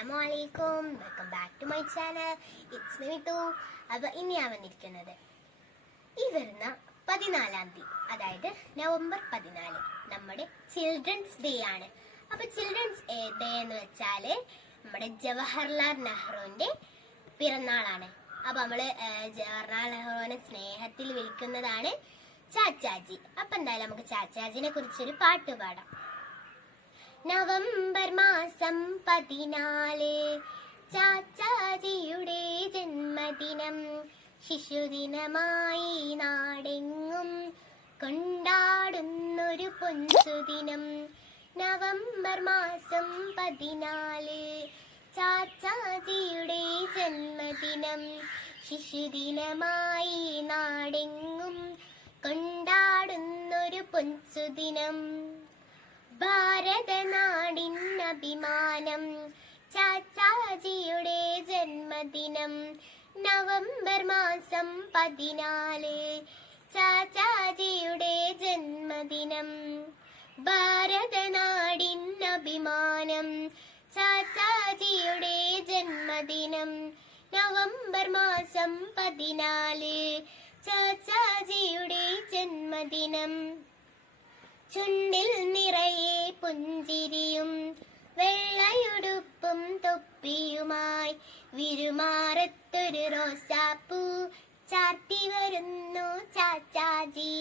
അസ്സലാമുഅലൈക്കും, welcome back to my channel. It's me Mithu. അപ്പോൾ ഇനി ഞാൻ വന്നിരിക്കുന്നത് ഈ വരുന്ന 14-ാം തീയതി, അതായത് നവംബർ 14 നമ്മുടെ ചിൽഡ്രൻസ് ഡേ ആണ്. അപ്പോൾ ചിൽഡ്രൻസ് ഡേ എന്ന് വെച്ചാൽ നമ്മുടെ ജവഹർലാൽ നെഹ്റുവിൻ്റെ പിറന്നാളാണ്. അപ്പോൾ നമ്മൾ ജവഹർലാൽ നെഹ്റുവിനെ സ്നേഹത്തിൽ വിളിക്കുന്നതാണ് ചാച്ചാജി. അപ്പം എന്തായാലും നമുക്ക് ചാച്ചാജിനെ കുറിച്ചൊരു പാട്ട് പാടാം. നവംബർ മാസം 14 ചാച്ചാജിയുടെ ജന്മദിനം. ശിശുദിനമായി നാടെങ്ങും കൊണ്ടാടുന്നൊരു പൊൻസുദിനം. നവംബർ മാസം 14 ചാച്ചാജിയുടെ ജന്മദിനം. ശിശുദിനമായി നാടെങ്ങും കൊണ്ടാടുന്നൊരു പൊൻസുദിനം. ഭാരതനാടിൻ അഭിമാനം ചാച്ചാജിയുടെ ജന്മദിനം. നവംബർ മാസം 14 ചാച്ചാജിയുടെ ജന്മദിനം. ഭാരതനാടിൻ അഭിമാനം ചാച്ചാജിയുടെ ജന്മദിനം. നവംബർ മാസം 14 ചാച്ചാജിയുടെ ജന്മദിനം. ചുണ്ടിൽ നിറയെ പുഞ്ചിരിയും വെള്ളയുടുപ്പും തൊപ്പിയുമായി വിരുമാറത്തൊരു റോസാപ്പൂ ചാർത്തി വരുന്നു ചാച്ചാജി.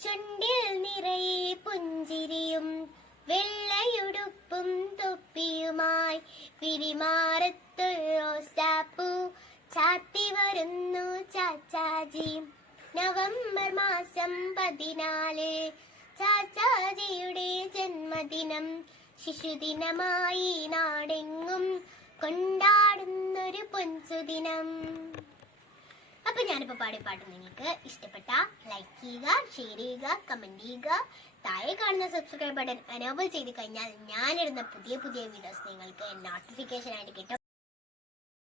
ചുണ്ടിൽ നിറയെ പുഞ്ചിരിയും വെള്ളയുടുപ്പും തൊപ്പിയുമായി വിരുമാറത്തൊരു റോസാപ്പൂ ചാർത്തി വരുന്നു ചാച്ചാജി. നവംബർ മാസം 14 ചാച്ചാജിയുടെ ജന്മദിനം. ശിശുദിനമായി നാടെങ്ങും കൊണ്ടാടുന്നൊരു പൊൻസുദിനം. അപ്പൊ ഞാനിപ്പോ പാടിയ പാട്ട് നിങ്ങൾക്ക് ഇഷ്ടപ്പെട്ട ലൈക്ക് ചെയ്യുക, ഷെയർ ചെയ്യുക, കമന്റ് ചെയ്യുക. താഴെ കാണുന്ന സബ്സ്ക്രൈബ് ബട്ടൺ എനേബിൾ ചെയ്ത് കഴിഞ്ഞാൽ ഞാനിടുന്ന പുതിയ പുതിയ വീഡിയോസ് നിങ്ങൾക്ക് നോട്ടിഫിക്കേഷൻ ആയിട്ട് കിട്ടും.